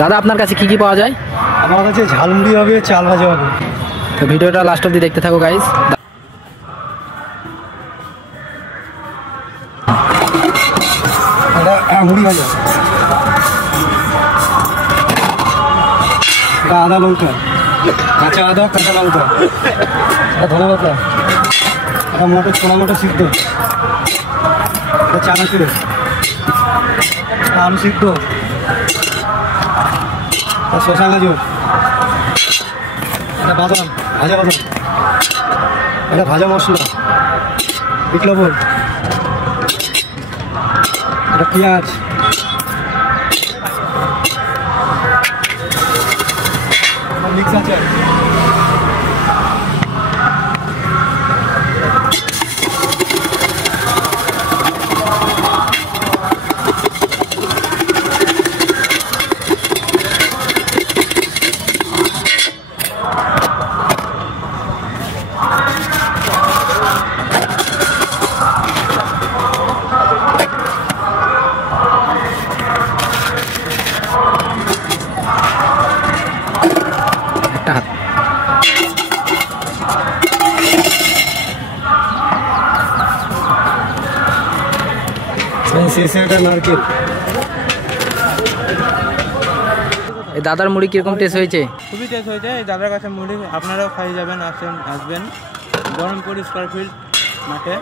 দাদা আপনার কাছে কি কি পাওয়া যায়? আমার কাছে ঝালমুড়ি হবে, চাল ভাজা হবে। তো ভিডিওটা লাস্ট অবধি দেখতে থাকো গাইস। মুড়ি ভাজা, আদা লঙ্কা, কাঁচা আদা, কাঁচা লঙ্কা, ধনে পাতা, মটর, ছোলা মটর সিদ্ধ, চানাচুর, আলু সিদ্ধ, শসা গাজর, বাদাম, ভাজা বাদাম, ভাজা মশলা, বিট লবণ, পেঁয়াজ, মিক্স আছে। নারকেল। এই দাদার মুড়ি কিরকম টেস্ট হয়েছে? খুবই টেস্ট হয়েছে। এই দাদার কাছে মুড়ি আপনারাও খাই যাবেন, আসবেন গরমপুর স্কয়ার ফিল্ড মাঠে।